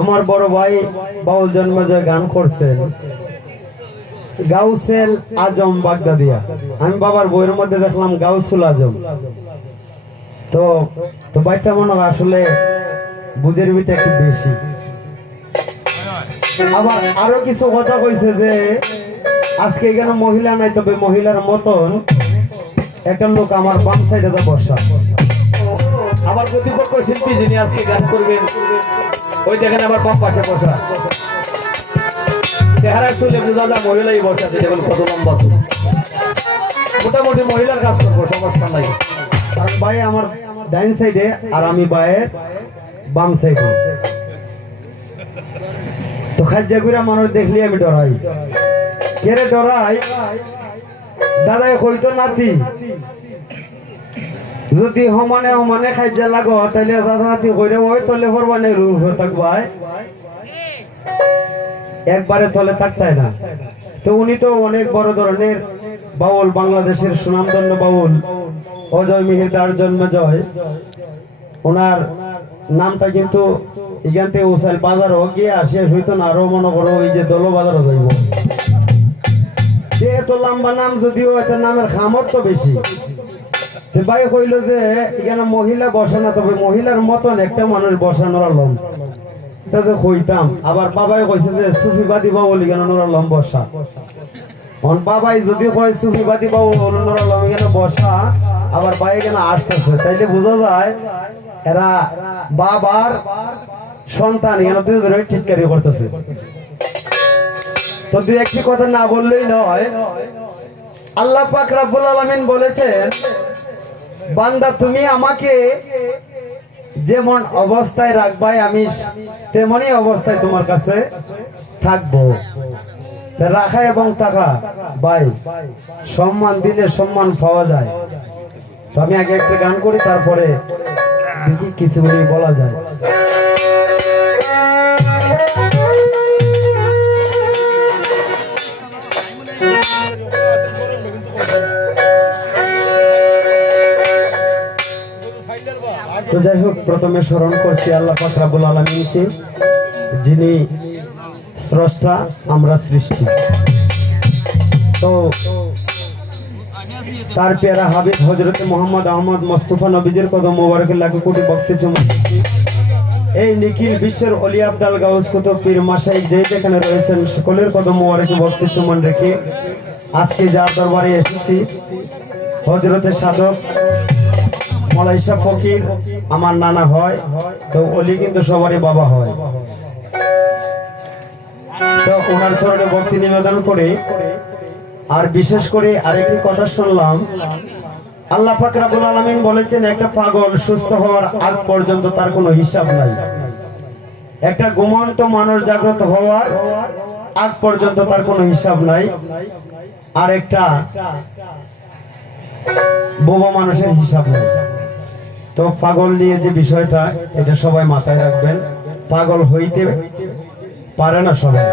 আমার বড় ভাই বাউল জন্মজয় গান করছেন গাউসেল আজম বাগদাদিয়া। আমি বাবার বইয়ের মধ্যে দেখলাম গাউসুল আজম। তো তো বাইটা মনে হয় আসলে বুঝের ভিতরে একটু বেশি। আবার আরও কিছু কথা কইছে যে, আজকে এখানে মহিলা নাই, তবে মহিলার মতন একটা লোক আমার বাম সাইডে বসা। আমার প্রতিপক্ষ শিল্পী যিনি আজকে গান করবেন, ওই দেখেন আমার বাম পাশে বসা। চেহারা চুলে বোঝা যায় মহিলাই বসা দেখুন কত লম্বা চুল। মোটামুটি মহিলার কাজ করব, সমস্যা নাই। কারণ ভাই আমার ডাইন সাইডে আর আমি ভাইয়ের বাম সাইডে। তো খাজ্জা গুড়া মানুষ দেখলি আমি ডরাই। কেরে ডরাই? দাদাই কইতো নাতি। যদি সমানে সমানে খাদ্য লাগো তাহলে নাতি কইরে ওই তলে পরবানে রূপ থাকবাই একবারে তলে থাকতাই না। তো উনি তো অনেক বড় ধরনের বাউল, বাংলাদেশের সুনামধন্য বাউল। অজয় মিহিরদার জন্ম জয়। ওনার নামটা কিন্তু এখান থেকে উসাইল বাজার হোক গিয়ে শেষ হইতো না আরও মনে করো ওই যে দল বাজারও যাইব। এত লম্বা নাম যদিও এত নামের খামত তো বেশি ভাই কইলো যে এখানে মহিলা বসে না, তবে মহিলার মতন একটা মানুষ বসানোর আলম তাতে কইতাম। আবার বাবাই কইছে যে, সুফিবাদী বাবু এখানে আলম বসা। অন বাবাই যদি কয়, সুফিবাদী বাবু নোর এখানে বসা, আবার ভাই এখানে আসতেছে। তাইলে বোঝা যায়, এরা বাবার সন্তান এখানে ধরে ঠিককারি করতেছে। তো দুই একটি কথা না বললেই নয়, আল্লাহ পাক রাব্বুল আলামিন বলেছেন বান্দা, তুমি আমাকে যেমন অবস্থায় রাখবাই, আমি তেমনই অবস্থায় তোমার কাছে থাকব। রাখা এবং টাকা ভাই, সম্মান দিলে সম্মান পাওয়া যায়। তো আমি আগে একটা গান করি, তারপরে দেখি কিছু বলা যায়। যাই হোক, প্রথমে স্মরণ করছি আল্লাহ পাক রাব্বুল আলামিনকে, যিনি স্রষ্টা, আমরা সৃষ্টি। তো, তার পেয়ারা হাবিব হজরত মোহাম্মদ আহমদ মোস্তফা নবীজের কদম মোবারকের লাগে কোটি ভক্তি চুমন এই নিখিল বিশ্বের অলি আবদাল গাউস কুতুব পীর মাসাই যে যেখানে রয়েছেন, সকলের কদম মোবারকে ভক্তি চুমন রেখে আজকে যার দরবারে এসেছি হজরতে সাধক মলাইশা ফকির, আমার নানা হয়, তো অলি কিন্তু সবারই বাবা হয়। তো ওনার চরণে ভক্তি নিবেদন করে, আর বিশেষ করে আরেকটি কথা শুনলাম, আল্লাহ পাক রাব্বুল আলামিন বলেছেন, একটা পাগল সুস্থ হওয়ার আগ পর্যন্ত তার কোনো হিসাব নাই। একটা ঘুমন্ত মানুষ জাগ্রত হওয়ার আগ পর্যন্ত তার কোনো হিসাব নাই। আর একটা বোবা মানুষের হিসাব নাই। তো পাগল নিয়ে যে বিষয়টা এটা সবাই মাথায় রাখবেন। পাগল হইতে পারে না সবাই।